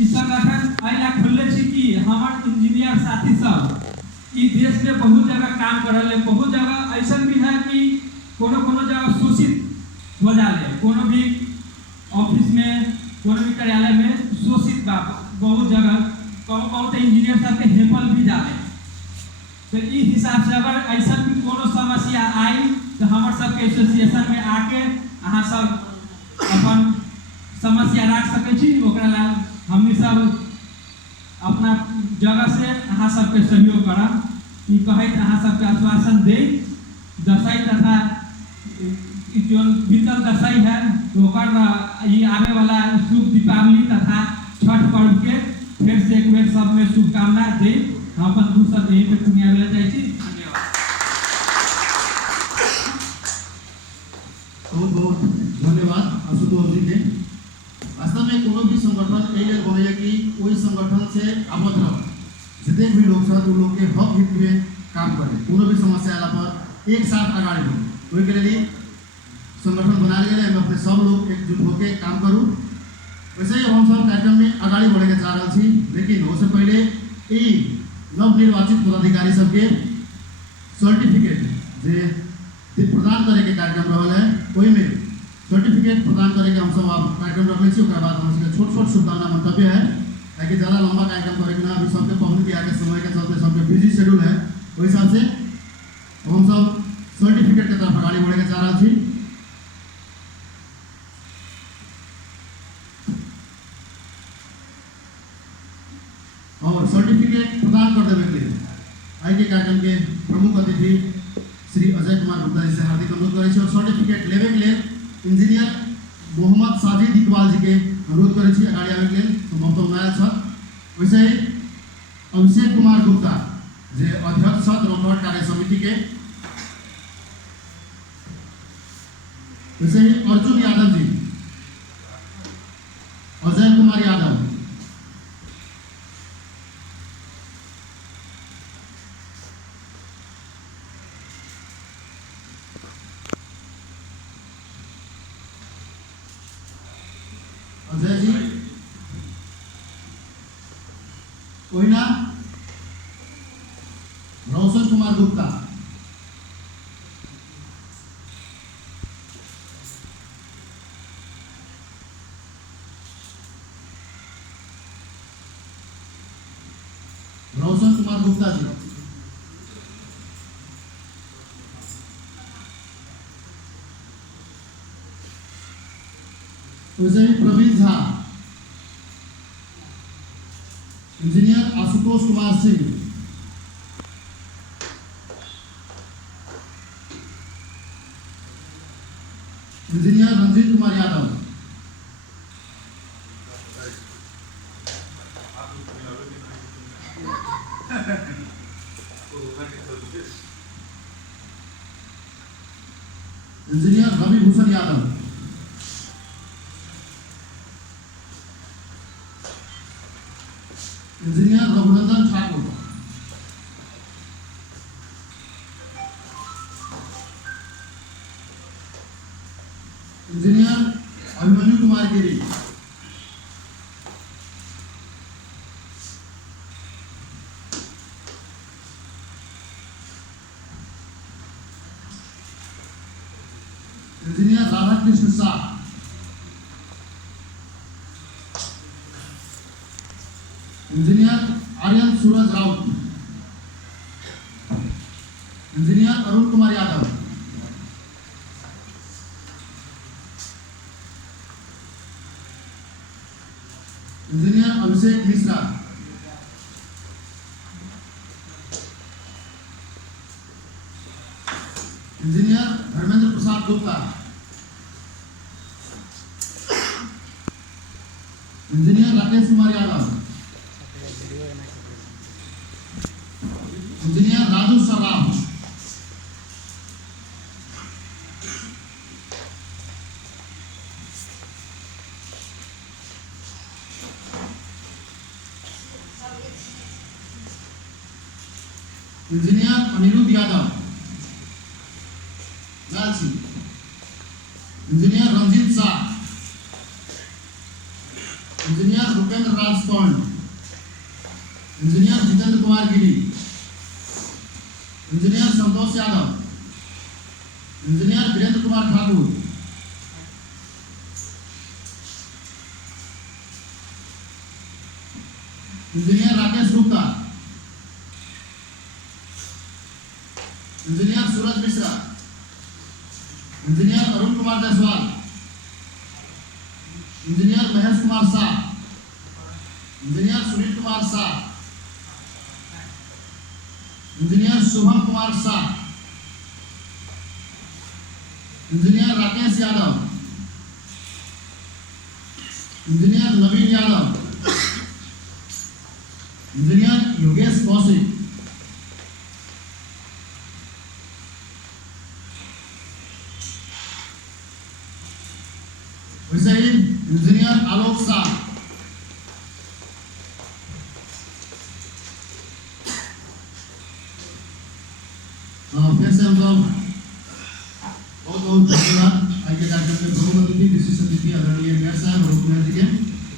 ई संगठन आइला खोलले छी कि हमार इंजीनियर साथी सब ई देश में बहुत जगह काम कर रहे, बहुत जगह ऐसा भी है कि कोनो कोनो जगह शोषित हो जाले, कोनो भी ऑफिस में कोनो भी कार्यालय में शोषित बा बहुत जगह, बहुत इंजीनियर सब के हेपल भी जाले। तो ई हिसाब से अगर ऐसा भी कोनो समस्या आई तो हमार सब के एसोसिएशन में आके अहाँ सब अपन समस्या रख सके छी, ओकरा ला हमनी सब अपना जगह से अहाँ सबके सहयोग करब। ई कहत अहाँ सबके आश्वासन दे दसई तथा जो बीतल दसई है ओकर ये आने वाला शुभ दीपावली तथा छठ पर्व के फिर से एक बेर सब में शुभकामना दे हम अपन दू सब यही पे दुनिया में जाई छी। धन्यवाद। बहुत बहुत धन्यवाद आशुतोष जी के। वास्तव में कोनो भी संगठन एले बोले कि कोई संगठन से आबद्ध रह जितने भी लोग सब लोग के हक हित में काम करे, कोनो भी समस्या आला पर एक साथ आगे बढ़ो। ओई के लिए संगठन बना गए हम अपने सब लोग एकजुट होकर काम करूँ। वैसे ही हम सब कार्यक्रम में आगे बढ़े के चाह रहा थी, लेकिन उससे पहले ये नवनिर्वाचित पदाधिकारी सबके सर्टिफिकेट जे प्रदान करे के कार्यक्रम रहा है, वही में सर्टिफिकेट प्रदान करे के हम सब आप कार्यक्रम रखले छी। ओकरा बाद हम सबके छोट छोट शुभकामना मंतव्य है, ताकि ज़्यादा लंबा कार्यक्रम करे ना, अभी सबके पब्लिक के आगे समय के चलते सबके बिजी शेड्यूल है, वही हिसाब से हम सब सर्टिफिकेट के तरफ आगे बढ़े के चाह रहा थी। और सर्टिफिकेट प्रदान कर देने के लिए आज के कार्यक्रम के प्रमुख अतिथि श्री अजय कुमार गुप्ता जी से हार्दिक अनुरोध करें और सर्टिफिकेट लेवे के लिए इंजीनियर मोहम्मद साजिद इकबाल जी के अनुरोध करें आगे आवे के लिए संभवतः नया छ। वैसे ही अभिषेक कुमार गुप्ता जे अध्यक्ष रौतहट कार्य समिति के, वैसे ही अर्जुन यादव जी, अजय कुमार यादव, अजय जी, कोयना रोशन कुमार गुप्ता, रोशन कुमार गुप्ता जी, वैसे ही Praveen Jha, engineer Ashutosh Kumar Singh, engineer Ranjeet Kumar Yadav, engineer Ravi Bhushan Yadav, engineer Raghunandan Thakur, engineer Abhimanyu Kumar Giri, engineer Radhakrishna Shah, engineer Aryan Suraj Raut, engineer Arun Kumar Yadav, engineer Abhishek Mishra, engineer Dharmendra Prasad Gupta, engineer Rakesh Kumar Yadav, engineer Raju Sarraf, engineer Aniruddh Yadav, Lalsi, engineer Ranjeet Shah, engineer Bhupendra Raj Pand, engineer Jitendra Kumar Giri, engineer Santosh Yadav, engineer Virendra Kumar Thakur, engineer Rakesh Gupta, engineer Suraj Mishra, engineer Arun Kumar Jaiswal, engineer Mahesh Kumar Shah, engineer Sunil Kumar Shah, engineer Shubham Kumar Shah, engineer Rakesh Yadav, engineer Naveen Yadav, engineer Yogesh Kaushik, वैसे ही इंजीनियर आलोक शाह, फिर से हम लोग बहुत बहुत धन्यवाद आज के कार्यक्रम के प्रमुख अतिथि विशिष्ट अतिथि आदरणीय मेयर साहब और कुमार जी के।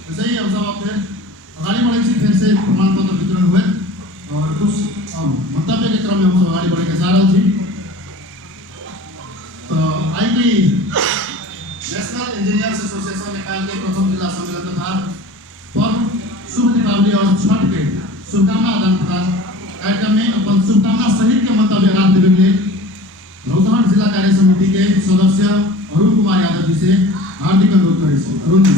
वैसे ही हम सब अपने अगाड़ी बढ़े से फिर से प्रमाण पत्र वितरण हुए और कुछ मंतव्य के क्रम में हम सब अगाड़ी बढ़े के जा रहे थी। तो आई की नेशनल इंजीनियर्स एसोसिएशन नेपाल के प्रथम जिला सम्मेलन तथा पर्व शुभ दीपावली और छठ के शुभकामना आदान प्रदान कार्यक्रम में अपन शुभकामना सहित के मंतव्य राख देवे के लिए रौतहट जिला कार्य समिति के सदस्य अरुण कुमार यादव जी से हार्दिक अनुरोध करे। अरुण जी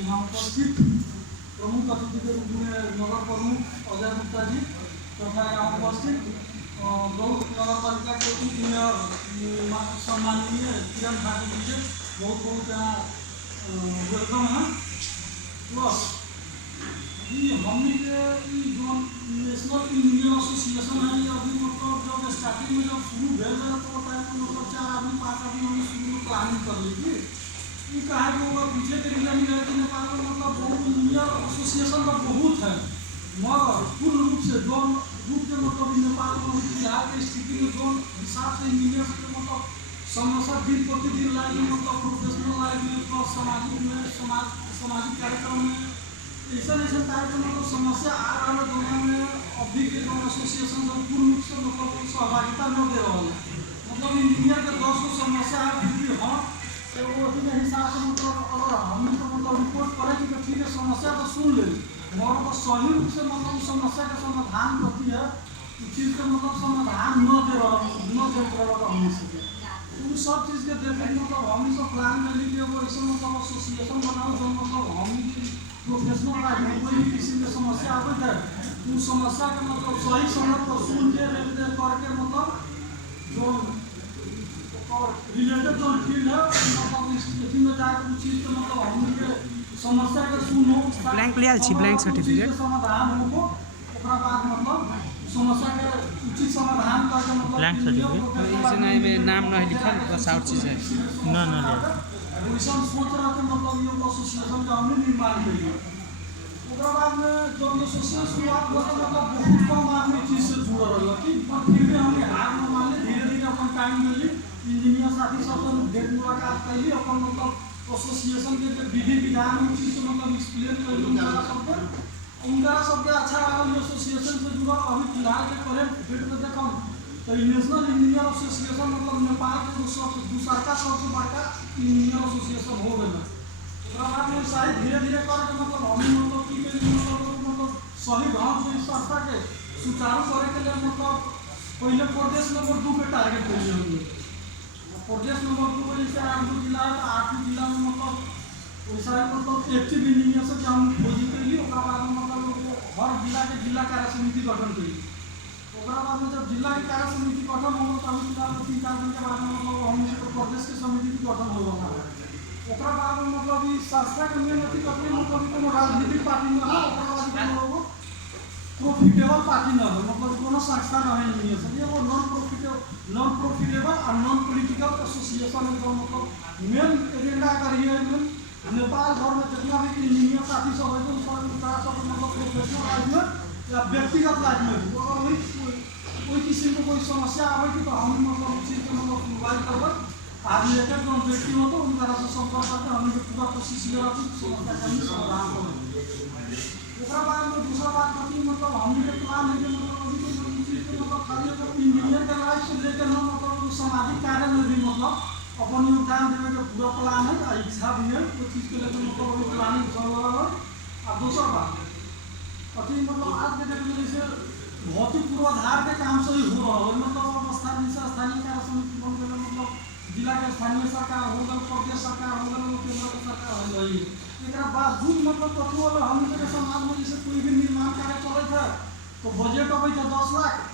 यहाँ उपस्थित प्रमुख अतिथि के रूप में नगर प्रमुख अजय गुप्ता जी तथा यहाँ उपस्थित बहुत नगर पालिका के इंजीनियर सम्माननीय किरण ठाकुर जी के बहुत बहुत यहाँ वेलकम है। प्लस हमने के जो नेशनल इंजीनियर एसोसिएशन है ये अभी मतलब जब स्टार्टिंग में जब शुरू भेल रहे तो टाइम में मतलब 4 आदमी 5 आदमी हमने शुरू में प्लानिंग कर ली थी। ये कहा कि वो पीछे के रीजन है कि नेपाल में मतलब बहुत इंजीनियर एसोसिएशन का बहुत है मगर पूर्ण रूप से जो रूप के मतलब नेपाल में बिहार की स्थिति में जो हिसाब से इंजीनियर के मतलब समस्या दिन प्रतिदिन लाइफ में मतलब प्रोफेशनल लाइफ में प्लस सामाजिक कार्यक्रम में ऐसा कार्यक्रम मतलब समस्या आ रहा है दोनों में अभी के जो एसोसिएशन सब पूर्ण रूप से मतलब सहभागिता न दे रहा है। मतलब इंजीनियर के 10 को समस्या है फिर भी हाँ तो वो के हिसाब से मतलब अगर हम तो मतलब रिपोर्ट करें कि ठीक है समस्या तो सुन ले मगर तो सही रूप से मतलब समस्या का समाधान करती है उस चीज़ का मतलब समाधान न दे रहा हमने से उन सब चीज़ के देखे मतलब हम सब प्लान में लीजिए वो ऐसा मतलब एसोसिएशन बनाओ जो मतलब हम प्रोफेशनल लाइफ में कोई भी किसी में समस्या आती है उस समस्या के मतलब सही समय पर सुन के करके मतलब जो रिलेटेड जो फील्ड है मतलब स्थिति में जाकर उस चीज़ के मतलब हम के समस्या के सुनो ब्लैंक लिया छी ब्लैंक सर्टिफिकेट समाधान हो ओकरा बाद मतलब समस्या के उचित समाधान करके मतलब ब्लैंक सर्टिफिकेट इसमें में नाम नहीं लिखा बस और चीज है ना ना वैसा सोच रहा था मतलब ये एसोसिएशन का हमने निर्माण करिए ओकरा बाद में जब एसोसिएशन शुरुआत हुआ तो मतलब बहुत कम आदमी चीज़ से जुड़ रहा कि फिर भी हमने हार न मान ली धीरे धीरे अपन टाइम मिली इंजीनियर साथी सब भेंट मुलाकात कैली अपन मतलब एसोसिएशन के विधि विधान चीज़ मतलब एक्सप्लेन कर उनका सबके अच्छा लागल एसोसिएशन से जुड़ल अभी फिलहाल के करेंट डेट में देखम तो नेशनल इंजीनियर एसोसिएशन मतलब नेपाल के दूसरा सबसे बड़का इंजीनियर एसोसिएशन हो गया। बाद में शायद धीरे धीरे करके मतलब हम मतलब की मतलब सही ढंग से इस संस्था के सुचारू करे के लिए मतलब पहले प्रदेश नंबर 2 पे टारगेट करिए हमने प्रदेश नंबर 2 पर जैसे 8 जिला है तो 8 जिला में मतलब वैसा मतलब एक्टिव इंजीनियर से हम खोजी करी बाद में मतलब हर जिला के जिला कार्य समिति गठन करी बाद में जब जिला की कार्य समिति गठन हो तो अभी फिलहाल 3-4 दिन के बाद में मतलब हम प्रदेश के समिति भी गठन होगा बाद में मतलब संस्था के मेन अथी कभी मतलब कोनो राजनीतिक पार्टी में हो प्रॉफिटेबल पार्टी न हो मतलब कोनो संस्था न है इंजीनियर से वो नॉन प्रॉफिटेबल और नॉन पॉलिटिकल एसोसिएशन है जो मतलब मेन एजेंडा करिए नेपाल भर में जितना भी इंजीनियर साथी सब है सब मतलब प्रोफेशनल लाइफ में या व्यक्तिगत लाइफ में अगर वही कोई किसी को कोई समस्या आवे कि तो हम मतलब उस चीज़ के मतलब सुनवाई करबै आज रिलेटेड जो व्यक्ति हो तो उनका से संपर्क करके हम पूरा कोशिश करें समस्या का समाधान करें। दूसरा बात में दूसरा बात कथी मतलब हम के प्लान है कि मतलब अभी तो चीज़ के मतलब खाली अगर इंजीनियर के लाइफ से लेकर ना मतलब सामाजिक कार्य में भी मतलब अपन योगदान देने का पूरा प्लान है और इच्छा भी है उस चीज़ के लेकर मतलब अभी प्लानिंग चल रहा है। और दूसरा बात कथी मतलब आज के डेट में जैसे भौतिक पूर्वाधार के काम से ही हो रहा है मतलब अब स्थानीय कार्य समिति बन गए मतलब जिला के स्थानीय सरकार हो गए प्रदेश सरकार हो गए केंद्र के सरकार हो गई एक बावजूद मतलब कथी वाला हम समाज में जैसे कोई भी निर्माण कार्य चलते है तो बजट अभी था 10 लाख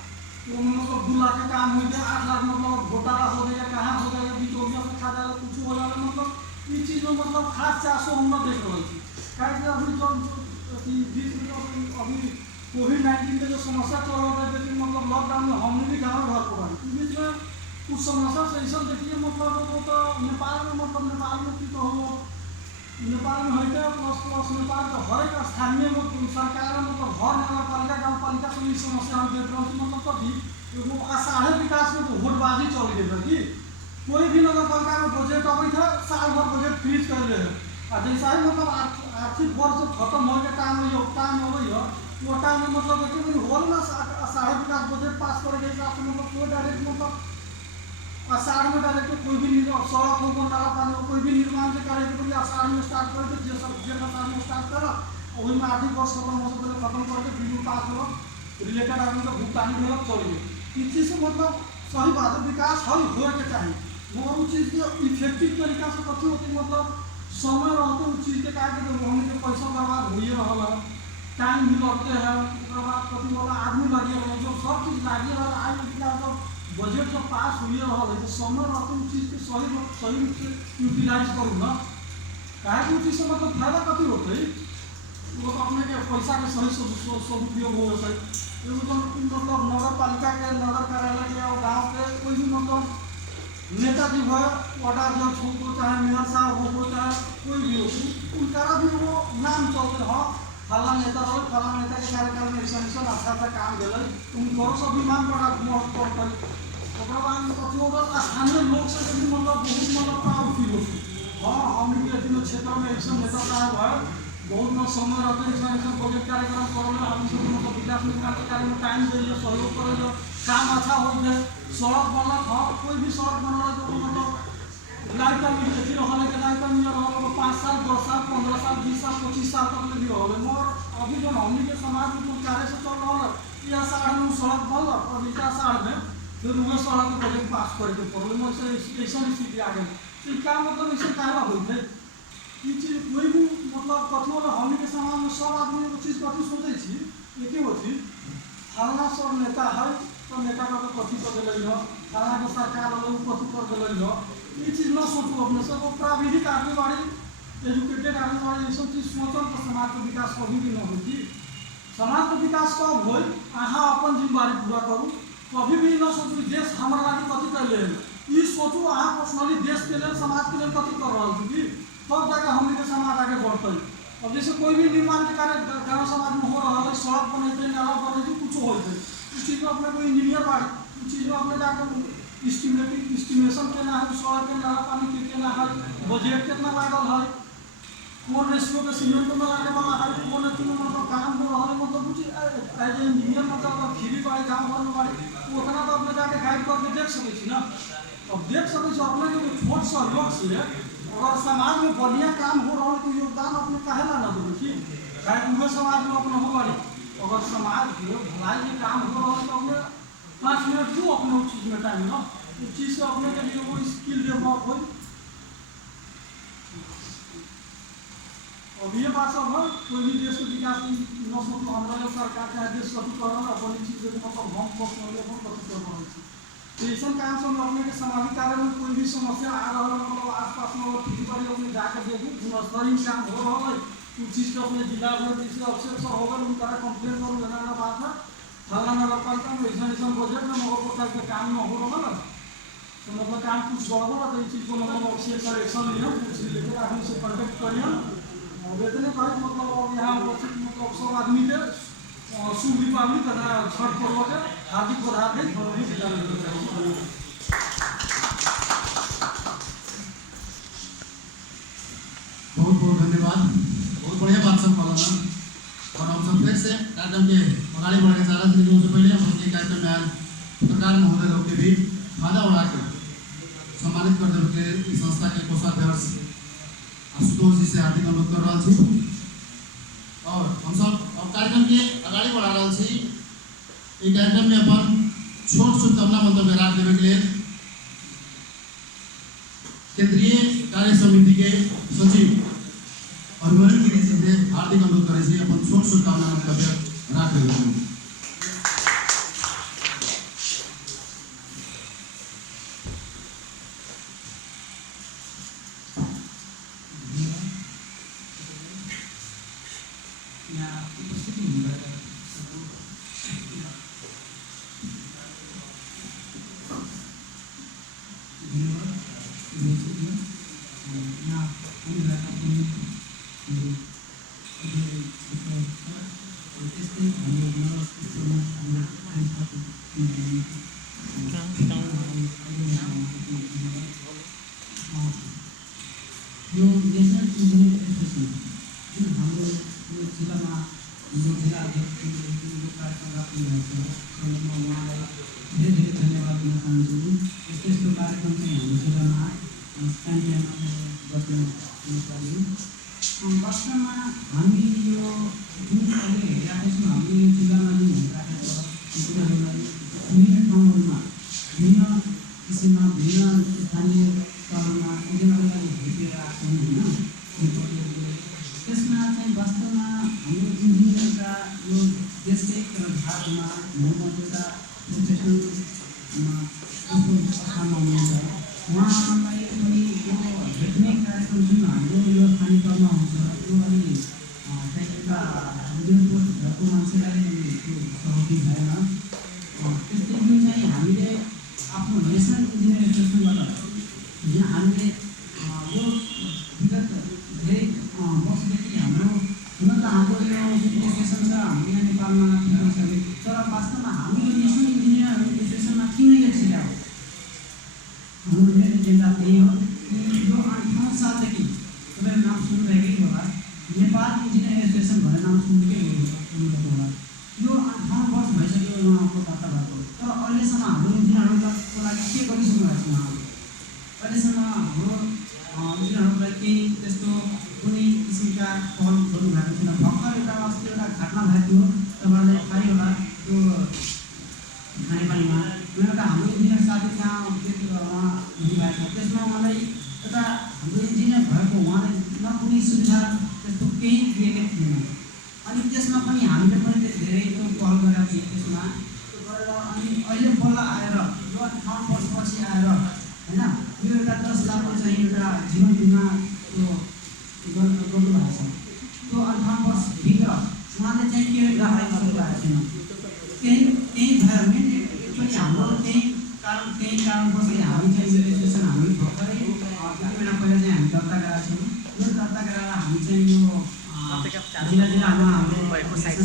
तो मतलब 2 लाख का काम हो गया 8 लाख मतलब घोटाला हो गया कहाँ हो गया बिचौलिया से खा जाए कुछ हो जाए मतलब ये चीज़ में मतलब खास चासो हम देख रहे थे क्या अभी जो बीच में अभी कोविड-19 के जो समस्या चल रहा है लेकिन मतलब लॉकडाउन में हमने भी गाँव घर पड़ा बीच में कुछ समस्या से ऐसा देखिए मतलब वो तो नेपाल में मतलब नेपाल में की तो हो नेपाल में होते प्लस नेपाल का हर एक स्थानीय सरकार मतलब हर नगर पालिका गाँव पालिका से इस समस्या हम देख रहे हैं मतलब कभी वो आषाढ़ विकास में तो वोटबाजी चल गई है कि कोई भी नगर पालिका में बजट अभी था साल भर बजट फ्रीज कर रहे हैं और जैसा ही मतलब आर्थिक वर्ष खत्म हो के टाइम योगदान हो गई है वो टाइम में मतलब देखिए होल ना आषाढ़ विकास बजट पास करे के हिसाब से मतलब कोई डायरेक्ट मतलब आषाढ़ में डायरेक्ट कोई भी सड़क हो नाला पानी हो कोई भी निर्माण के कार्य के आषाढ़ में स्टार्ट करके जे आषाढ़ में स्टार्ट कर वही में आर्थिक वर्ष खत्म हो सकते खत्म करके बिल पास हो रिलेटेड आदमी का भुगतान दिलक चल गए इस चीज़ से मतलब सही बात है विकास है हो के चाहिए मगर उस चीज़ के इफेक्टिव तरीका से कथी होती मतलब समय रहते उस चीज़ के कार्य के वहाँ के पैसा बर्बाद हो रहा है टाइम भी लगते हैं बाद कथी वाला आदमी लगे रहे जो सब चीज़ लागे रहा आज जब बजट जब पास हुए रहा है तो समय रहते उस चीज़ के सही रूप से यूटिलाइज करूँ ना काहे उस चीज़ से मतलब फायदा कथी होते वो तो अपने के पैसा के सही सदुपयोग हो जाए एगो मतलब नगर पालिका के नगर कार्यालय के और गाँव के कोई भी मतलब नेताजी हो वार्ड अध्यक्ष हो चाहे मेयर साहब हो चाहे कोई भी हो उनका भी वो नाम चलते हाँ फला नेता रहो फला नेता के कार्यकाल में ऐसा अच्छा काम दिल उनको सब विमान बड़ा पड़ता बाद कथी होगा स्थानीय लोग से भी मतलब बहुत मतलब प्राउड फील होती हाँ हम भी क्षेत्र में ऐसा नेता साहब है बहुत मतलब समय रहते ऐसा बजट कार्यक्रम कर हम सब मतलब विकास निर्माण के कार्य में टाइम दे सहयोग कर काम अच्छा हो जाए सड़क बनल हाँ कोई भी सड़क बनल तो मतलब लाइफ टाइम देखी रहा है कि लाइफ टाइम रहा 5 साल 10 साल 15 साल 20 साल 25 साल तक भी रहा मगर अभी जो हमने के समाज में कार्य से चल रहा है यह आषाढ़ में सड़क बनल और इस आषाढ़ में फिर वह सड़क के बजट पास करके प्रॉब्लम ऐसा स्थिति आ गई तो क्या मतलब ऐसे कायदा होते ये चीज़ कोई भी मतलब कथी वाला हमने के समाज में सब आदमी एगो चीज़ कथी सोचे एक होती फलना सब नेता है तो नेता का तो कथी कर दिल फलना के सरकार वाले कथी कर दिल ये चीज़ न सोचू अपने सब प्राविधिक आदमी बाड़ी एजुकेटेड आदमी बाड़ी ये सब चीज़ सोचल तो समाज के विकास कभी भी न होती समाज के विकास कब हो अहाँ अपन जिम्मेदारी पूरा करूँ कभी भी न सोचू देश हमारा लागे कथी कर ले ये सोचू अहाँ पर्सनली देश के लिए समाज के लिए कथी कर रहा थी तब जाकर हमने के समाज आगे बढ़ते अब जैसे कोई भी निर्माण के कार्य गाँव समाज में हो रहा है सड़क बनते नाला बनते कुछ होते उस चीज़ में अपने कोई इंजीनियर बाड़ी उस चीज़ में अपने जाकर इस्टीमेशन केना है सड़क के नाला पानी के केना है बजट कितना लागल है कौन रेशियो के सीमेंट में लागे वाला है कौन एथी में मतलब काम हो रहा है मतलब कुछ एज ए इंजीनियर मतलब फ्री बाड़ी गाँव घर में बाड़ी उतना तो अपने जाके गाइड करके देख सकते ना अब देख सकते अपने जो छोट सहयोग से अगर समाज में बढ़िया काम हो रहा है तो योगदान अपने कहेला ना दो कि चाहे पूरे समाज में अपना हो बाड़ी अगर समाज में भलाई के काम हो रहा है तो अपने 5 मिनट क्यों अपने उस चीज़ में टाइम ना उस चीज़ से अपने के लिए वो स्किल डेवलप हो अब ये बात सब है कोई भी देश के विकास न सोचो हमारा सरकार चाहे देश कथी कर रहा है अपनी चीज़ मतलब हम पर्सनली अपन कथी कर रहा है तो ऐसा काम सब अपने के सामाजिक कार्य में कोई भी समस्या आ रहा है मतलब आसपास में ठीक बारी अपने जाकर देखू गुणस्तरीय काम हो रहा है उस चीज़ के अपने जिला में जैसे अवसर होगा उनका कंप्लेन करूँ लेना बात है फला नगर पालिका में ऐसा बजट में मगर प्रकार के काम न हो रहा है तो मतलब काम कुछ गड़बड़ है तो इस चीज़ को मतलब अवश्य एक्शन लिया कुछ रिलेटेड आदमी से कॉन्टेक्ट करिए और इतने कहे मतलब यहाँ उपस्थित मतलब सब आदमी के शुभ दीपावली तथा छठ पर्व के हार्दिक बधाई दें और भी विदा लेते बहुत बहुत धन्यवाद। बहुत बढ़िया बात सब बोला ना। और हम सब फिर से कार्यक्रम के आगे बढ़ने जा रहे थे, लेकिन उससे पहले हम अपने कार्यक्रम में आए पत्रकार महोदय लोग के भी फायदा उड़ा के सम्मानित करते हुए इस संस्था के कोषाध्यक्ष आशुतोष जी से हार्दिक अनुरोध कर रहा थी। और हम सब अब कार्यक्रम के आगे बढ़ा रहा थी। इस कार्यक्रम में अपन छोट शुभकामना मंतव्य राख देने के लिए केंद्रीय कार्य समिति के सचिव अभिमन्यु गिरी जी से हार्दिक अनुरोध करे छी अपन छोट शुभकामना मंतव्य राख देने। यहाँ उपस्थित हुनुभएका यहाँ आउनुभएका त्यस्तै यो नेसनल इन्जिनियरिङ एसोसिएसन जुन हाम्रो यो जिल्लामा हाम्रो जिल्ला अध्यक्ष कार्यक्रम राख्नुभएको छ, म उहाँलाई धेरै धेरै धन्यवाद दिन चाहन्छु। यस्तो यस्तो कार्यक्रम चाहिँ हाम्रो जिल्लामा स्थानीयमा गर्ने लागि वास्तवमा हामी यो जुन अहिले हेरिरहेका छौँ, हाम्रो यो जिल्लामा जुन भइरहेको छ कुराहरूलाई विभिन्न ठाउँहरूमा विभिन्न किसिममा विभिन्न स्थानीय तहमा उनीहरूको लागि भेटिरहेका छौँ होइन। त्यसमा चाहिँ वास्तवमा हाम्रो इन्जिनियरका यो देशकै एउटा भागमा हुनुहुन्छ एउटा प्रोफेसनमा कस्तो स्थानमा हुनुहुन्छ, उहाँलाई पनि यो भेट्ने कार्यक्रम जुन हाम्रो यो स्थानीय तहमा हुन्छ त्यो अलि चाहिँ एउटा जुन पोस्ट भएको मान्छेलाई त्यो सहयोगी भएन। त्यस्तै जुन चाहिँ हामीले आफ्नो नेसनल इन्जिनियरिङ एसोसिएसनबाट जुन हामीले यो विगत धेरै वर्षदेखि हाम्रो हुन त हाम्रो यो एसोसिएसन छ, हाम्रो यहाँ नेपालमा किन छ, तर वास्तवमा हाम्रो यो नेसनल इन्जिनियरिङ एसोसिएसनमा किन यो छिरायो हाम्रो मेन एजेन्डा त्यही हो कि यो 58 सालदेखि तपाईँले नाम सुन्नुभएकै होला, नेपाल इन्जिनियरिङ एसोसिएसन भनेर नाम सुन्नुभएकै हुनुभएको होला। यो 58 वर्ष भइसक्यो उहाँको दर्ता भएको, तर अहिलेसम्म हाम्रो इन्जिनियरहरूको लागि के गरिसक्नु भएको छ उहाँहरूले? अहिलेसम्म हाम्रो इन्जिनियरहरूलाई केही त्यस्तो कुनै किसिमका पहल गर्नुभएको छैन। भर्खर एउटा अस्ति एउटा घटना भएको थियो, तपाईँहरूलाई थाहै होला, त्यो खानेपानीमा एउटा हाम्रो इन्जिनियर साथी त्यहाँ उहाँ हुनुभएको छ। त्यसमा उहाँलाई एउटा हाम्रो इन्जिनियर भएको उहाँलाई न कुनै सुविधा त्यस्तो केही दिएकै थिएन। अनि त्यसमा पनि हामीले पनि धेरै त्यो पहल गरेका थियौँ त्यसमा गरेर अनि अहिले बल्ल आएर यो 58 वर्षपछि आएर होइन यो एउटा 10 लाखको चाहिँ एउटा जीवन बिमा त्यो गर्नुभएको छ। त्यो 58 वर्षभित्र उहाँले चाहिँ के राहत गर्नुभएको छैन। त्यही भएर मेन पनि हाम्रो केही कारणवश हामी चाहिँ यो एसोसिएसन हामी भर्खरै 2 महिना पहिला चाहिँ हामी दर्ता गराएका छौँ। यो दर्ता गराएर हामी चाहिँ यो जिल्लामा हाम्रो एसोसिएसन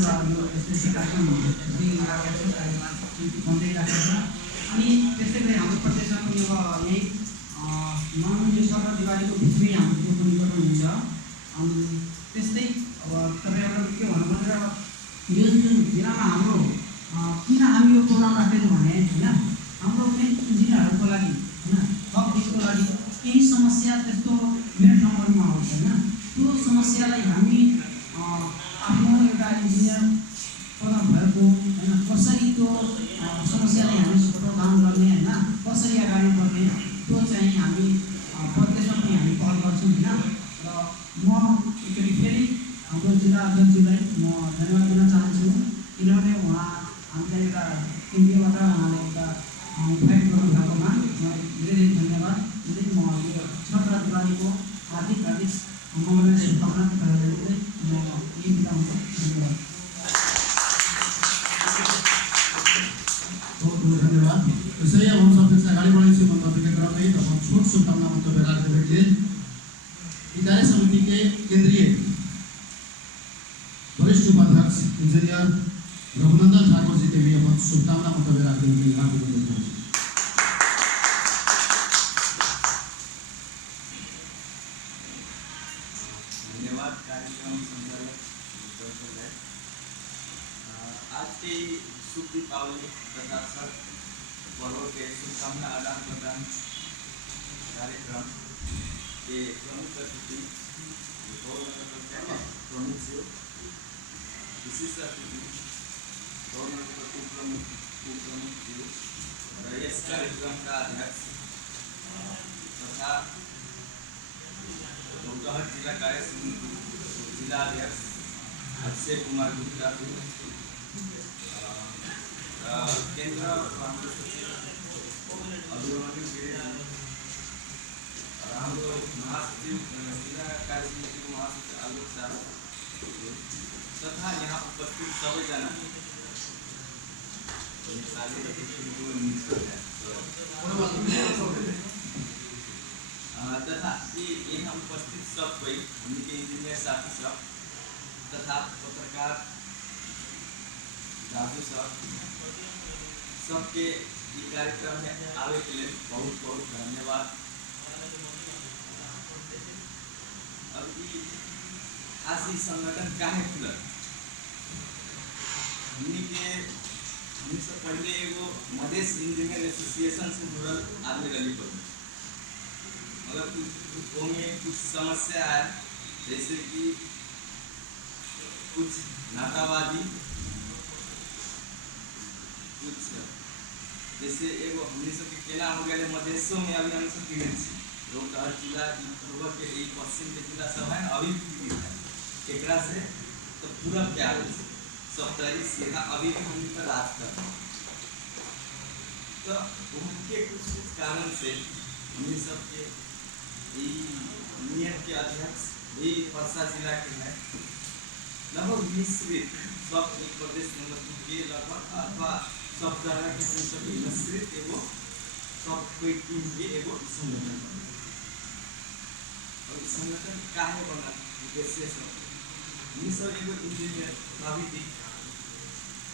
कार्यक्रम बन्दै राखेको छ। अनि त्यस्तै गरी हाम्रो प्रत्यक्ष पनि अब यही माननीय सरकार दिवालीको बिचमै हाम्रो त्यो पनि गर्नुहुन्छ। अनि त्यस्तै अब तपाईँहरूलाई के भन्नु भनेर यो जुन जिल्लामा हाम्रो किन हामी यो प्रोग्राम राखेको भने होइन हाम्रो मेन इन्जिनियरहरूको लागि होइन हक दिनको लागि केही समस्या त्यस्तो मेन ठाउँहरूमा आउँछ होइन। त्यो समस्यालाई हामी आफ्नो एउटा इन्जिनियर पद भएको होइन कसरी त्यो समस्यालाई हामी समाधान गर्ने होइन कसरी अगाडि बढ्ने त्यो चाहिँ हामी प्रत्यक्षमा पनि हामी पहल गर्छौँ होइन। र म एकचोटि फेरि हाम्रो जिल्ला अध्यक्षज्यूलाई म धन्यवाद दिन चाहन्छु, किनभने उहाँ हामीलाई एउटा केन्द्रीयबाट उहाँले एउटा इन्भाइट गर्नुभएकोमा म धेरै धन्यवाद दिँदै म यो छठ दिवालीको हार्दिक मङ्गलमय शुभकामना दिँदै म यही बिदा हुन्छु। धन्यवाद। बहुत बहुत धन्यवाद। त्यसै अब हम सब फिर से अगाडि बढ्दैछौँ मन्तव्य के क्रम में। तब छोट शुभकामना मन्तव्य राख्दै भेटिए कार्य समिति के केंद्रीय वरिष्ठ उपाध्यक्ष इंजीनियर रघुनंदन ठाकुर जी के भी अपन शुभकामना मतलब राखते हैं कि आप लोग धन्यवाद कार्यक्रम संचालक कौशल है। आज के शुभ दीपावली तथा छठ पर्व के शुभकामना आदान प्रदान कार्यक्रम के प्रमुख अतिथि प्रमुख जी, विशिष्ट अतिथि उपप्रमुख जी और इस कार्यक्रम का अध्यक्ष तथा गौतहट जिला कार्य समिति जिला अध्यक्ष अक्षय कुमार गुप्ता, केंद्र कांग्रेस सचिव अभिमन्यु गिरी, महासचिव जिला कार्य समिति महासचिव आलोक साहब तथा यहाँ उपस्थित सभी जना तथा यहाँ उपस्थित सब कोई उनके इंजीनियर साथी सब तथा पत्रकार दादू सब सबके कार्यक्रम में आवे के लिए बहुत बहुत धन्यवाद। अब आज संगठन काहे खुलल हमनी से पहले एगो मधेश इंजीनियर एसोसिएशन से जुड़ल आदमी रही पड़ी, मगर कुछ समस्या है, जैसे कि कुछ नातावादी, कुछ जैसे एगो हमनी सब केना हो गए मधेशों में अभी हम सब पीड़ित छी लोग हर जिला पूर्व के पश्चिम के जिला सब है अभी भी पीड़ित है एकरा से तो पूरा प्यार सप्तरी सेना अभी भी हम पर राज कर तो उनके कुछ कारण से हमनी सबके नियत के अध्यक्ष भी परसा जिला के है लगभग मिश्रित सब एक प्रदेश नंबर 2 के लगभग अथवा सब जगह के हम सभी मिश्रित एगो सब कोई टीम के एगो संगठन बना और संगठन काहे बना उद्देश्य सब हमनी सब एगो इंजीनियर प्राविधिक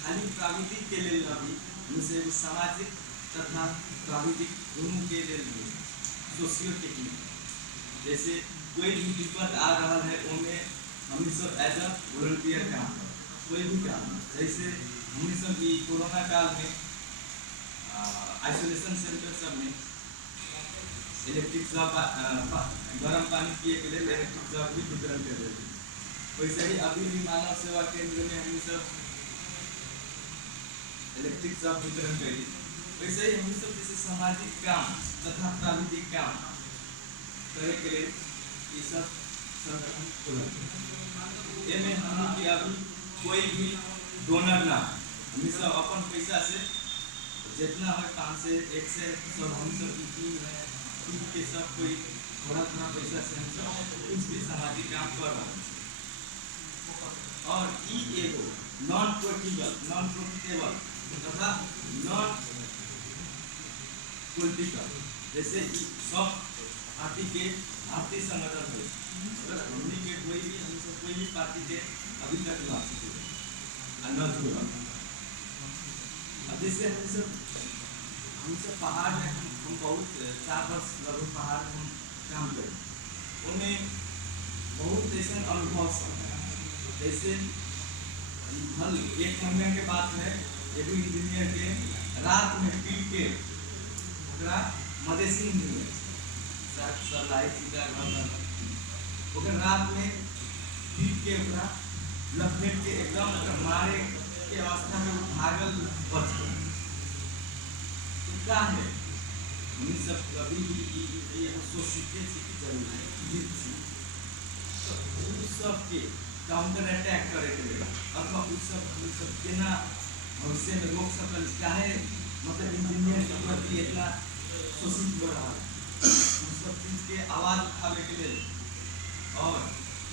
खाली प्राविधिक के लिए अभी हमसे एगो सामाजिक तथा प्राविधिक दोनों के लिए सोशियो टेक्निक जैसे कोई भी विपद आ रहा है उनमें हम सब एज अ वॉलंटियर काम कोई भी काम जैसे हम सब भी कोरोना काल में आइसोलेशन सेंटर सब में इलेक्ट्रिक जॉब गर्म पानी पिए के लिए इलेक्ट्रिक जॉब भी वितरण कर रहे थे। वैसे ही अभी भी मानव सेवा केंद्र में हम सब इलेक्ट्रिक जॉब वितरण करी। वैसे ही हम सब जैसे सामाजिक काम तथा प्राविधिक काम करे के लिए ये सब संगठन खोला। एमे हम की अभी कोई भी डोनर ना हम सब अपन पैसा से जितना है 5 से 1 से सब हम सब टीम है टीम के सब कोई थोड़ा थोड़ा पैसा से हम सब कुछ भी सामाजिक काम कर रहे हैं और ई एगो नॉन प्रॉफिटेबल तथा नॉन पॉलिटिकल जैसे सब भारतीय संगठन है। अगर हमने के कोई भी हम सब कोई भी पार्टी के अभी तक न जुड़ा अब जैसे हम सब पहाड़ में हम बहुत 4 वर्ष लगभग पहाड़ में हम काम करें उनमें बहुत ऐसा अनुभव सब है। जैसे हल 1 महीना के बाद है एगो इंजीनियर के रात में पीट के मधेसी इंजीनियर सलाई सीधा रात में पीट के लपेट के एकदम मारे के अवस्था में भागल बच गए। तो क्या है हम सब कभी भी सोचते जरूरी तो उस सब के काउंटर अटैक करे के लिए अथवा उस सब केना भविष्य में रोक सकल चाहे मतलब इंजीनियर के प्रति इतना शोषित हो रहा है उस सब चीज के आवाज उठावे के लिए और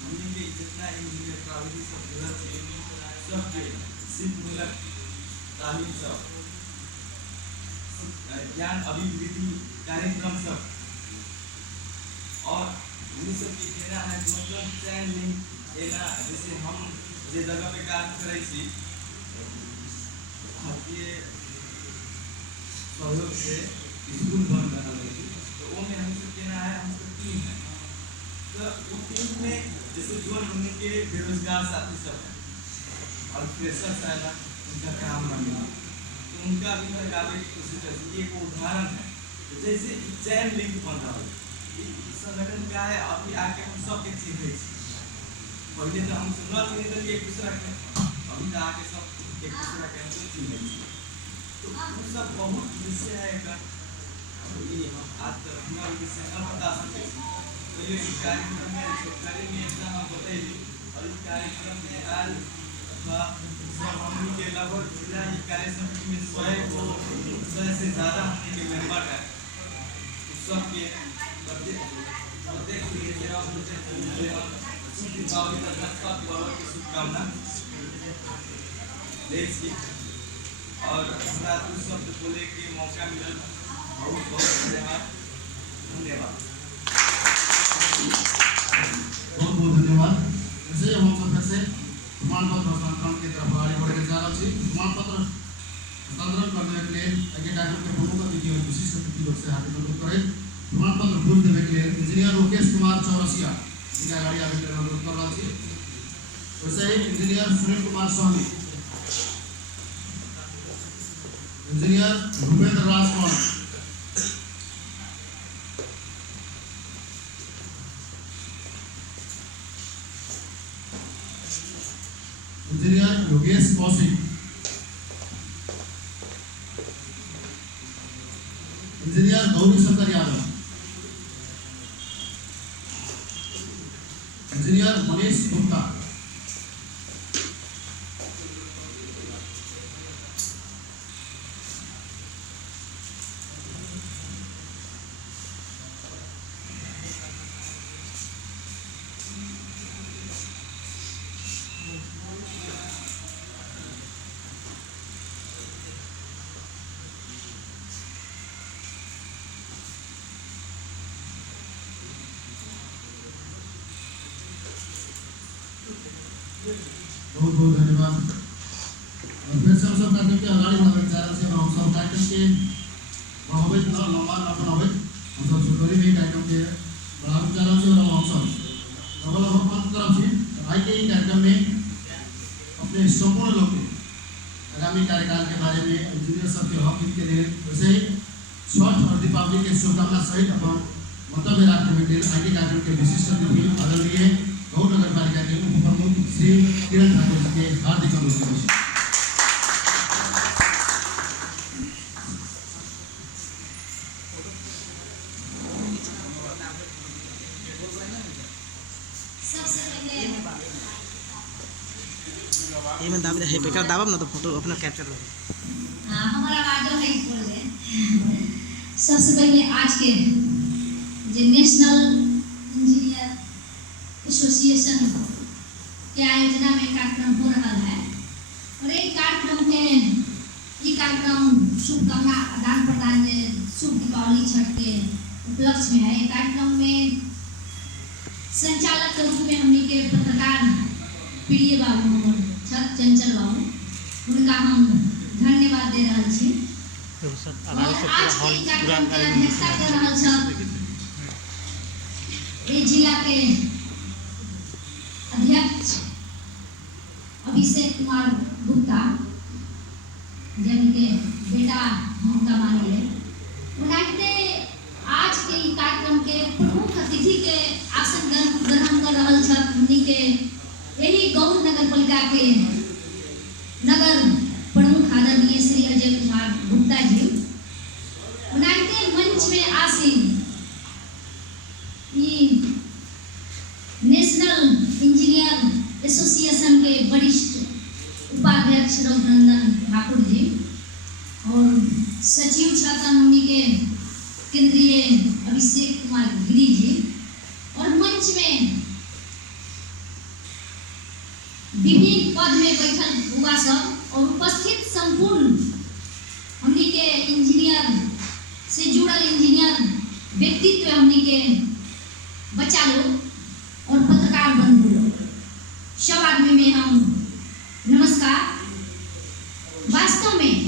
हमने के जितना इंजीनियर प्राविधिक सब जुड़ल सबके शिल्पमूलक तालीम सब ज्ञान अभिवृद्धि कार्यक्रम सब और हमने सब की कहना है चैन लिंक एना जैसे हम जे जगह पे काम करे छी भारतीय सहयोग से स्कूल बन रहा है, तो वो में हम सब कहना है, हम सब टीम है। तो वो टीम में जैसे जो हमने के बेरोजगार साथी सब है और फ्रेशर्स है ना, उनका काम बनेगा, तो उनका भी लगावे की कोशिश करती है। एक उदाहरण है, तो जैसे चैन लिंक बन रहा है, संगठन क्या है, अभी आके हम सबके चिन्हे पहले तो हम सुनना चिन्ह तो एक दूसरा के, अभी तो आके सब एक दूसरा के हमको चिन्हे, तो वो सब बहुत विषय है का। अभी हम आज तक हमारा विषय न बता सकते, तो ये कार्यक्रम में छोटकारी में इतना हम बताइए, और इस कार्यक्रम में आज सब हमनी के लगभग जिला ही कार्य समिति में 100 से ज़्यादा हमनी के मेंबर है, सबके प्रत्येक दीपावली तक पर्व की शुभकामना देती। और हमरा दू शब्द बोले के मौका मिलल, बहुत बहुत धन्यवाद। बहुत बहुत धन्यवाद। वैसे हम सब फिर से प्रमाण पत्र हस्तांतरण की तरफ आगे बढ़ के जा रहा छी। प्रमाण पत्र हस्तांतरण करने के लिए आगे कार्यक्रम के प्रमुख अतिथि और विशिष्ट अतिथि लोग से हार्दिक अनुरोध करें। प्रमाण पत्र भूल देवे के लिए इंजीनियर मुकेश कुमार चौरसिया जिनका गाड़ी आगे के अनुरोध कर रहा छी। वैसे ही engineer Sunil Kumar Sohni, engineer Bhupendra Rajkumar, engineer Yogesh Kaushik, engineer Gauri Shankar Yadav, engineer Manish Gupta, बहुत बहुत धन्यवाद। और फिर से हम सब कार्यक्रम के अगाड़ी बढ़ावे जा रहे हैं। हम सब कार्यक्रम के बढ़ावे न लंबा न बनावे, हम सब छोटोरी में कार्यक्रम के बढ़ावे जा रहे हैं। और हम सब केवल हम अंत तरफ से आज के कार्यक्रम में अपने संपूर्ण लोग के आगामी कार्यकाल के बारे में इंजीनियर सब के हक के लिए वैसे ही छठ और दीपावली के शुभकामना सहित अपन मंतव्य रखने के लिए आज के कार्यक्रम के विशिष्ट अतिथि आदरणीय गौड़ नगर पालिका के उप प्रमुख श्री किरण ठाकुर जी के हार्दिक अनुरोध। ये में दाब है बेकार दाबम ना तो फोटो अपना कैप्चर हो। हाँ, हमारा आवाज है बोल रहे। सबसे पहले आज के जो नेशनल इंजीनियर एसोसिएशन के आयोजना में कार्यक्रम हो रहा है, और एक कार्यक्रम के ये कार्यक्रम शुभकामना आदान प्रदान शुभ दीपावली छठ के उपलक्ष्य में है। ये कार्यक्रम में संचालक के रूप में हमने के पत्रकार प्रिय बाबू छत चंचल बाबू, उनका हम धन्यवाद दे रहा छी। और आज के कार्यक्रम के अध्यक्षता कर रहा छ ये जिला के अध्यक्ष अभिषेक कुमार गुप्ता, जिनके बेटा हमका मानिए। उन्होंने आज के कार्यक्रम के प्रमुख अतिथि के आसन ग्रहण कर रहा छ हमनी के यही गौड़ नगर पालिका के नगर प्रमुख आदरणीय श्री अजय कुमार गुप्ता जी। उन्होंने मंच में आसीन नेशनल इंजीनियर एसोसिएशन के वरिष्ठ उपाध्यक्ष रघुनंदन ठाकुर जी और सचिव छात्र हमनी के केंद्रीय अभिषेक कुमार गिरी जी, और मंच में विभिन्न पद में बैठल हुआ सब और उपस्थित संपूर्ण हमनी के इंजीनियर से जुड़ल इंजीनियर व्यक्तित्व, हमनी के बच्चा लोग और पत्रकार बंधु लोग, सब आदमी में हम नमस्कार। वास्तव में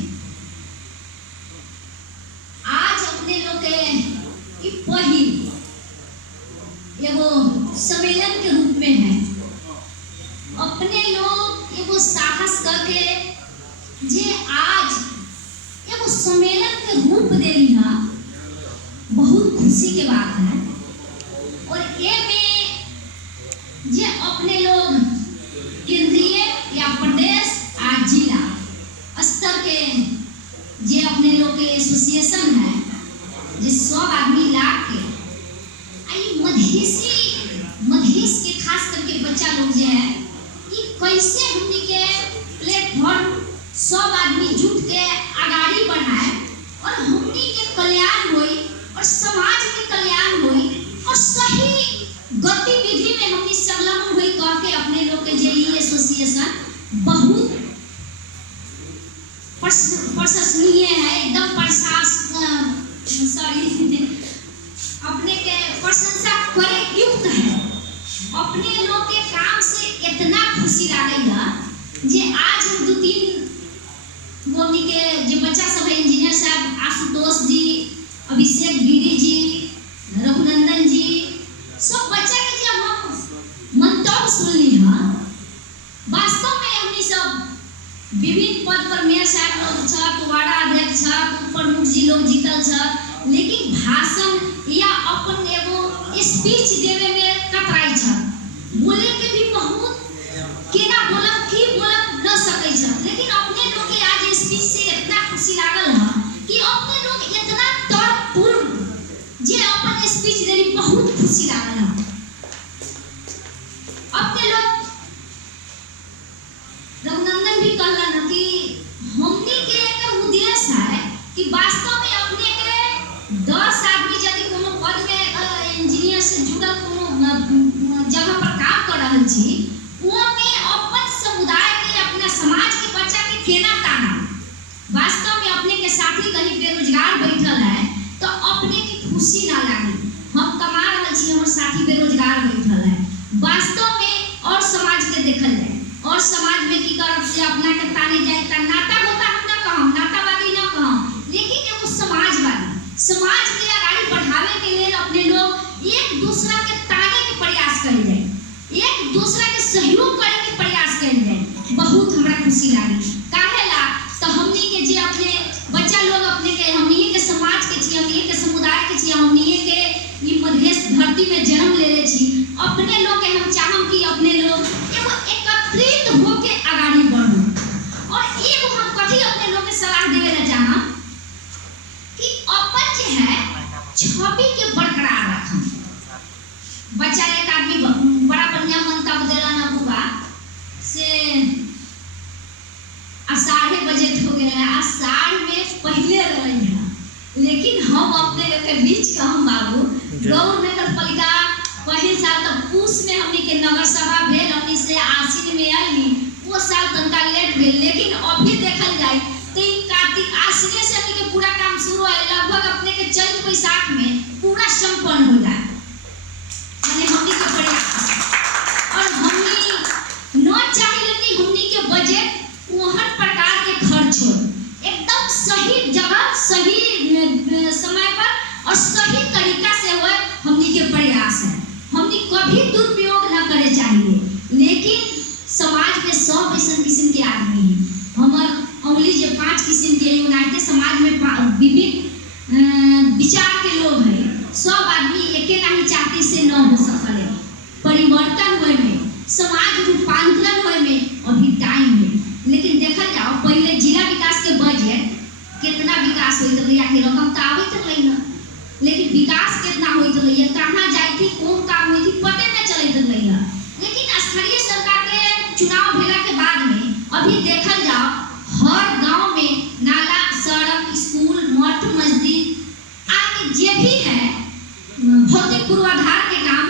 पहिल एगो सम्मेलन के रूप में है। अपने लोग एगो साहस करके जे आज एगो सम्मेलन के रूप देली है, बहुत खुशी के बात है। और ये में जे अपने लोग केंद्रीय या प्रदेश आ जिला स्तर के जे अपने लोग के एसोसिएशन है, जे सब आदमी ला के आई मधेश के खास करके बच्चा लोग जे है कि कैसे हमनी के प्लेटफॉर्म सब आदमी जुट के आगाड़ी बढ़ाए और हमनी के कल्याण होई और समाज के कल्याण होई और सही गतिविधि में हमनी संलग्न हुई कह के अपने लोग के जे एसोसिएशन बहुत प्रशंसनीय है, एकदम अपने के प्रशंसा करे युक्त है। अपने लोग के काम से इतना खुशी लागेगा जे आज हम 2-3 गोनी के जो बच्चा सब है, इंजीनियर साहब आशुतोष जी, अभिषेक गिरी जी, रघुनंदन जी, सब बच्चा के जब हम मंतव्य सुनली है, वास्तव में हमनी सब विभिन्न पद पर मेयर साहब लोग छत, वार्ड अध्यक्ष छत, प्रमुख जी लोग जीतल छत, लेकिन भाषण या अपन एगो स्पीच देवे में कतराई छत, बोले के भी बहुत केना बोलब की बोलब न सकै छत। लेकिन अपने लोग के आज स्पीच से इतना खुशी लागल है कि अपने लोग इतना तर्कपूर्ण जे अपन स्पीच देली, बहुत खुशी लागल है। अपने लोग रघुनंदन भी कहला ना कि हमनी के एक उद्देश्य है कि वास्तव में अपने के 10 आदमी यदि कोनो पद में इंजीनियर से जुड़ल कोनो जगह पर काम कर रहल छी, वो में अपन समुदाय के, अपना समाज के बच्चा के केना ताना। वास्तव में अपने के साथी कहीं बेरोजगार बैठल है तो अपने की खुशी ना लागी, हम कमा रहल छी, हमर साथी बेरोजगार बैठल है। वास्तव में और समाज के देखल जाए और समाज में की करब से अपना के ताने जाए त नाता होता, हम ना कहम नातावादी ना कहम, लेकिन एगो समाजवादी, समाज के आगाड़ी बढ़ावे के लिए अपने लोग एक दूसरा के ताने के प्रयास करें जाए, एक दूसरा के सहयोग करे के प्रयास करें जाए, बहुत हमरा खुशी लागी। काहेला तो हमनी के जे अपने बच्चा लोग अपने के हमनी के समाज के छी, हमनी के समुदाय के छी, हमनी के ई मधेश धरती में जन्म लेले छी, अपने लोग के हम चाहम कि अपने लोग एगो एकत्रित होके आगाड़ी बढ़ो। और एगो हम कथी अपने लोग के सलाह देवे ला चाहम कि अपन जे है छवि के बरकरार रखम। बच्चा एक आदमी बड़ा बढ़िया मंतव्य देला ना बुआ से आषाढ़े बजट हो गया है, आषाढ़ में पहले रही है, लेकिन हम अपने लोग के बीच का हम बाबू गौर नगर पालिका पहिल साल तो पूस में हमनी के नगर सभा भेल, हमनी से आश्विन में आईली, वो साल तनका लेट भेल, लेकिन अभी देखल जाए तो कार्तिक आश्विन से हमनी के पूरा काम शुरू है, लगभग अपने के चैत बैसाख में पूरा संपन्न हो जाए, माने हमनी के प्रयास। और हमनी न चाहिए कि हमनी के बजट ओहन प्रकार के खर्च हो, एकदम सही जगह सही समय पर और सही तरीका से हो, हमनी के प्रयास है। हमनी कभी दुरुपयोग न करे चाहिए, लेकिन समाज में सब ऐसा किस्म के आदमी हैं, हमार अवली जे 5 किस्म के यूनाइटेड समाज में विभिन्न विचार के लोग हैं, सब आदमी एके नहीं चाहती से न हो सकले, परिवर्तन होए में, समाज रूपांतरण होए में अभी टाइम है। लेकिन देखल जाओ पहले जिला विकास के बजट कितना विकास होइत रही, आखिर रकम तो आवत रही ना, लेकिन विकास कितना होइत रही है, कहाँ जाई थी, कौन काम हुई थी, पते न चलत रही है। लेकिन स्थलीय सरकार के चुनाव भेला के बाद में अभी देखल जाओ हर गांव में नाला, सड़क, स्कूल, मठ, मस्जिद आदि जे भी है भौतिक पूर्वाधार के काम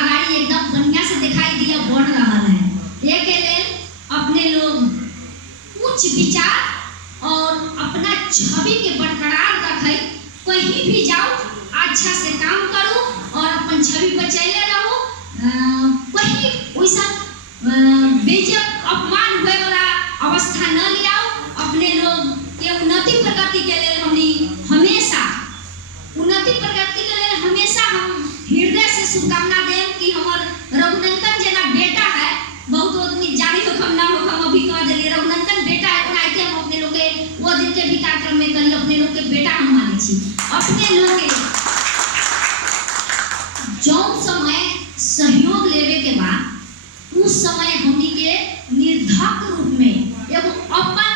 आगाड़ी एकदम बढ़िया से दिखाई दिया बढ़ रहा है। एक लेल अपने लोग उच्च विचार और अपना छवि के बरकरार रखे, कहीं भी जाओ अच्छा से काम करो और अपन छवि बचैले रहो, कहीं वैसा बेइज्जत अपमान हुए वाला अवस्था न ले आओ। अपने लोग के उन्नति प्रगति के लिए हमनी हमेशा उन्नति प्रगति के लिए हमेशा हृदय से शुभकामना दें कि हमार रघुनंदन जना बेटा है, बहुत आदमी जानी हो हम ना हो हम अभी कह दिए रघुनंदन बेटा है, उन्हें के हम अपने लोग के वो दिन के भी कार्यक्रम में करी अपने लोग के बेटा हम माने छी। अपने लोग के जौन समय सहयोग लेवे के बाद उस समय हमनी के निर्धक रूप में एगो अपन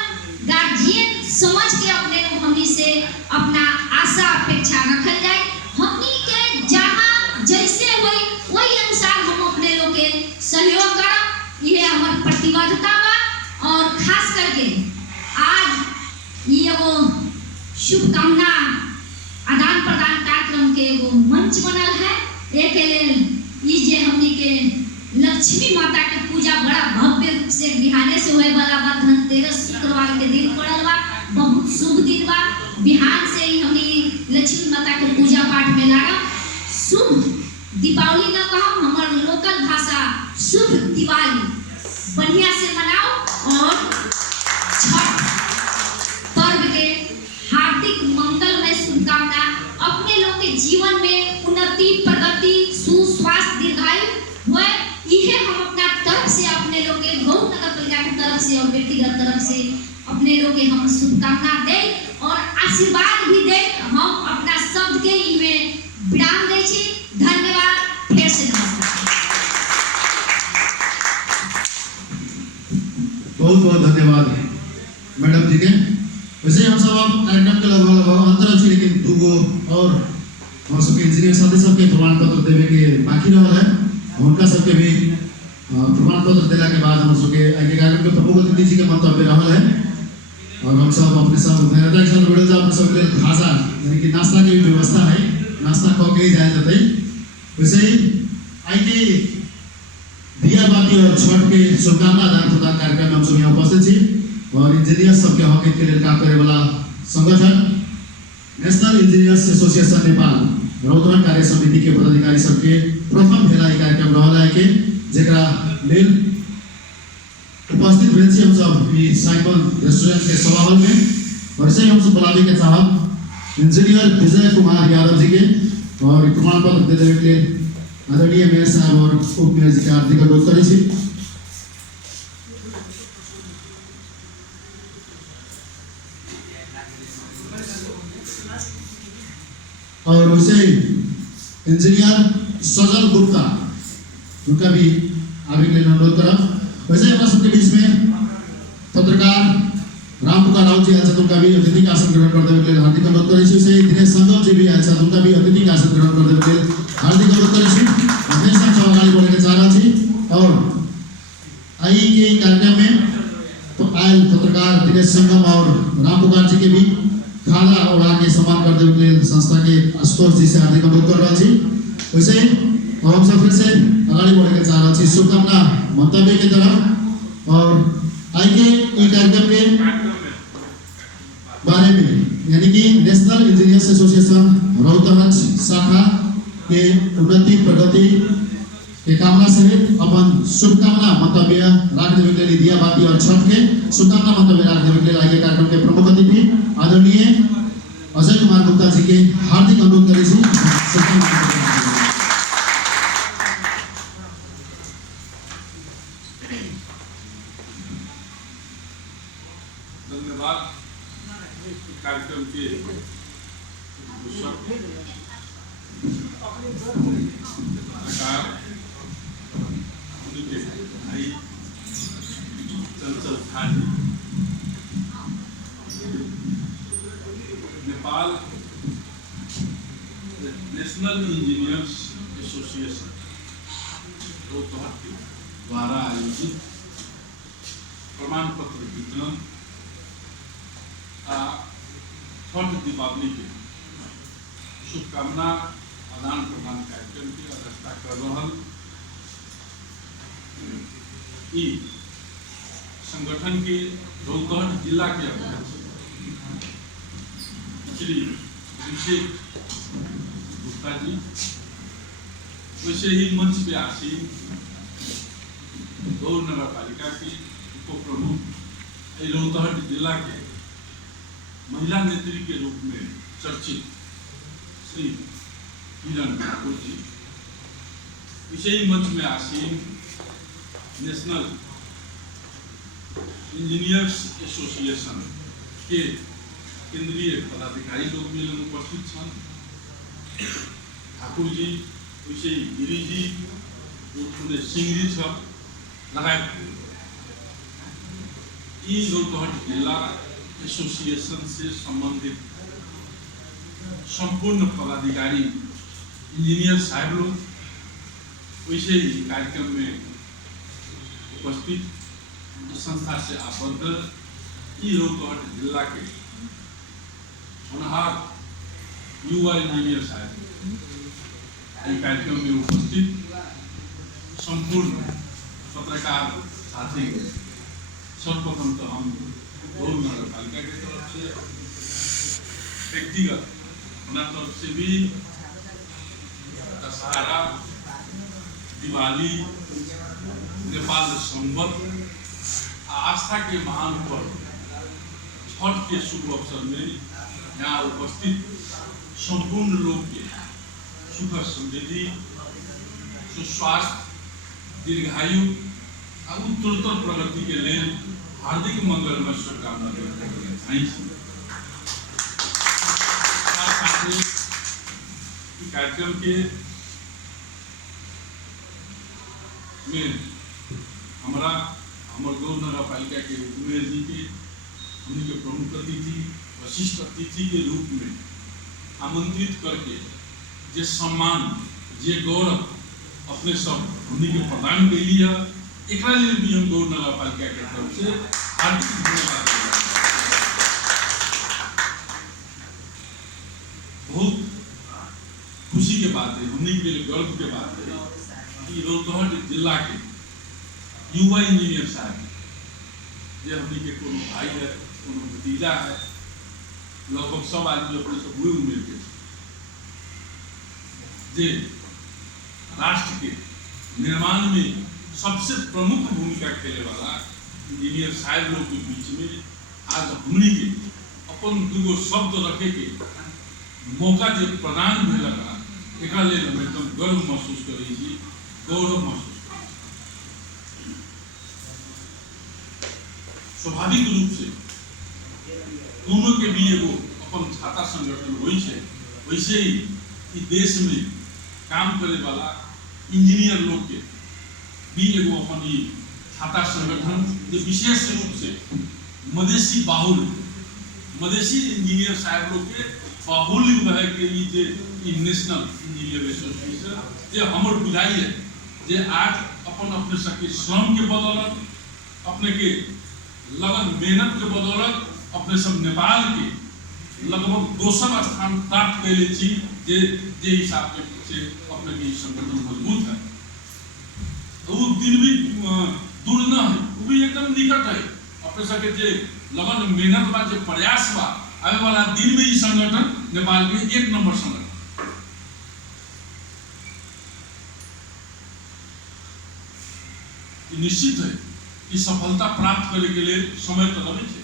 गार्जियन समझ के अपने लोग हमनी से अपना आशा अपेक्षा रखल जाए। हमनी के जहाँ जैसे होई वही अनुसार हम अपने लोग के सहयोग करब, ये हमार प्रतिबद्धता बा। और खास करके आज ये वो शुभकामना आदान प्रदान कार्यक्रम के एगो मंच बनल है। एक लेल ई जे हमनी के लक्ष्मी माता के पूजा बड़ा भव्य रूप से बिहाने से होए वाला बा। धनतेरस शुक्रवार के दिन पड़ल बा, बहुत शुभ दिन बा। बिहान से ही हमनी लक्ष्मी माता के पूजा पाठ में लागब। शुभ दीपावली न कहब, हमार लोकल भाषा शुभ दिवाली बढ़िया से मनाओ और छठ पर्व के हार्दिक मंगलमय शुभकामना। अपने लोग के जीवन में उन्नति प्रगति सुस्वास्थ्य दीर्घायु हुए, यह हम अपना तरफ से अपने लोग के गौ नगर पालिका की तरफ से और व्यक्तिगत तरफ से अपने लोग के हम शुभकामना दें और आशीर्वाद भी दें। हम अपना शब्द के इनमें विराम दै छी। धन्यवाद, फिर से नमस्कार। बहुत बहुत धन्यवाद मैडम जी के। वैसे हम सब अब कार्यक्रम के लगभग अंतर छी, लेकिन दूगो और हम सबके इंजीनियर साथी सबके प्रमाण पत्र देवे के बाकी रहल है। उनका सबके भी प्रमाण पत्र देला के बाद हम सबके आगे कार्यक्रम के प्रमुख अतिथि जी के मंतव्य रहल है और हम सब अपने सब धैर्यता के साथ जुड़े सब सबके लिए खासा यानी कि नाश्ता की भी व्यवस्था है, नाश्ता खा के ही जाए जाते। वैसे ही आगे दिया बाती और छठ के शुभकामना आदान प्रदान कार्यक्रम में हम सब यहाँ उपस्थित छी और इंजीनियर सबके हक के लिए काम करे वाला संगठन national engineers association Nepal Rautahat कार्य समिति के पदाधिकारी सबके प्रथम भेला ई कार्यक्रम रहल है के जेकरा लेल उपस्थित भेल छी हम सब ई साइमन रेस्टोरेंट के सभा हॉल में। और इसे हम सब बुलावे के चाहब इंजीनियर विजय कुमार यादव जी के और प्रमाण पत्र दे देवे के लिए आदरणीय मेयर साहब और उप मेयर जी के हार्दिक अनुरोध करै छी। और वैसे इंजीनियर सजल गुप्ता उनका भी आगे के लिए अनुरोध करब। वैसे हमारे सबके बीच में पत्रकार रामपुकार राउत जी आयल छथि, उनका भी अतिथि के आसन ग्रहण कर देवे के लिए हार्दिक अनुरोध करै छी। वैसे दिनेश संगम जी भी आयल छथि, उनका भी अतिथि के आसन ग्रहण कर देवे के लिए हार्दिक अनुरोध करै छी। अपने सब अगाडि बढ़े के चाह रहल छी और आई के कार्यक्रम में तो आयल पत्रकार दिनेश संगम और रामपुकार जी के भी खाना और आगे सम्मान कर देवे के लिए संस्था के आशुतोष जी से हार्दिक अनुरोध कर रहा छी। वैसे हम सब फिर से अगाडि बढ़े के चाह रहा छी शुभकामना मंतव्य के तरफ। और आई के ई कार्यक्रम के बारे में यानी कि नेशनल इंजीनियर्स एसोसिएशन रौतहट शाखा के उन्नति प्रगति के कामना सहित अपन शुभकामना मंतव्य राख देवे के लिए दिया बाती और छठ के शुभकामना मंतव्य राख देवे के लिए आगे कार्यक्रम के प्रमुख अतिथि आदरणीय अजय कुमार गुप्ता जी के हार्दिक अनुरोध करे छी। धन्यवाद कार्यक्रम के चंचल Khan Nepal national engineers association Rautahat द्वारा आयोजित प्रमाण पत्र वितरण छठ दीपावली के शुभकामना आदान प्रदान कार्यक्रम की अध्यक्षता कर रहल ई संगठन के रौतहट जिला के अध्यक्ष श्री अभिषेक गुप्ता जी, वैसे ही मंच पे आसीन गौर नगर पालिका के उप प्रमुख रौतहट जिला के महिला नेत्री के रूप में चर्चित श्री किरण ठाकुर जी, विषयी मंच में आसीन नेशनल इंजीनियर्स एसोसिएशन के केंद्रीय पदाधिकारी लोग भी लोग उपस्थित छन्। ठाकुर जी, विषय गिरी जी, उत्तुले सिंह जी छ लगायत यी रौतहट जिला एसोसिएशन से संबंधित संपूर्ण पदाधिकारी इंजीनियर साहब लोग वैसे ही कार्यक्रम में उपस्थित संस्था से आबद्ध यी रौतहट जिला के होनहार युवा इंजीनियर साहब इस कार्यक्रम में उपस्थित संपूर्ण पत्रकार साथी, सर्वप्रथम तो हम गौर नगर पालिका की तरफ से, व्यक्तिगत अपना तरफ से भी दशहरा, दिवाली, नेपाल संवत, आस्था के महान पर्व छठ के शुभ अवसर में यहाँ उपस्थित संपूर्ण लोग के सुख समृद्धि, सुस्वास्थ्य, दीर्घायु और उत्तरोत्तर प्रगति के लिए हार्दिक मंगलमय शुभकामना कार्यक्रम के में हमारा गौर नगर पालिका के उमेश जी के उनके प्रमुख अतिथि, वशिष्ठ अतिथि के रूप में आमंत्रित करके जे सम्मान, जे गौरव अपने सब उन्हीं के प्रदान के लिए एक भी हम गौर नगर पालिका के तरफ से हार्दिक धन्यवाद। बहुत खुशी के बात है, उन्हीं के लिए गर्व के बात है कि रौतहट जिला के युवा इंजीनियर साहब जे हमनी के कोनो भाई है, कोनो भतीजा है, लगभग सब आदमी अपने सब हुए उम्र के जे राष्ट्र के निर्माण में सबसे प्रमुख भूमिका खेले वाला इंजीनियर साहब लोग के बीच में आज हमनी के अपन दूगो शब्द रखे के मौका जो प्रदान भी लगा, एक हम एकदम गर्व महसूस करी छी, गौरव महसूस। स्वाभाविक रूप से दोनों के भी एगो अपन छाता संगठन हो, वैसे ही देश में काम करे वाला इंजीनियर लोग के भी एगो अपन छाता संगठन जो विशेष रूप से मधेसी बाहुल, मधेसी इंजीनियर साहब लोग के बाहुल रहे के नेशनल इंजीनियर एसोसिएशन जे हमर बुझाई है जे आज अपन अपने सबके श्रम के बदौलत, अपने के लगन मेहनत के बदौलत अपने सब नेपाल के लगभग 200 स्थान प्राप्त कैले छी, जे हिसाब के पीछे अपने के संगठन मजबूत है। तो वो दिन भी दूर न है, वो भी एकदम निकट है। अपने सबके जे लगन मेहनत बा, जे प्रयास बा, आने वाला दिन में ये संगठन नेपाल के 1 नंबर संगठन। निश्चित है कि सफलता प्राप्त करने के लिए समय तो लगे थे,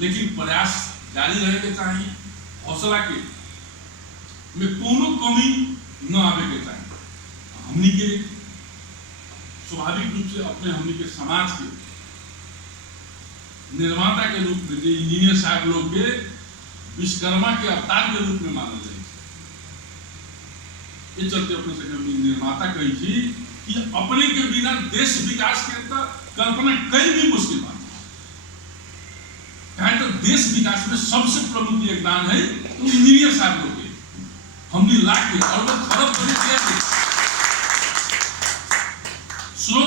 लेकिन प्रयास जारी रहे के चाहिए, हौसला के में कोनो कमी न आवे के चाहिए। हमनी के स्वाभाविक रूप से अपने हमनी के समाज के निर्माता के रूप में इंजीनियर साहब लोग के विश्वकर्मा के अवतार के रूप में माना जाए। ये चलते अपने से निर्माता कही थी कि अपने के बिना देश विकास के कल्पना कई भी मुश्किल बात है। तो देश विकास में सबसे प्रमुख योगदान है तो इंजीनियर साहब लोग के, हमने लाख के और खरब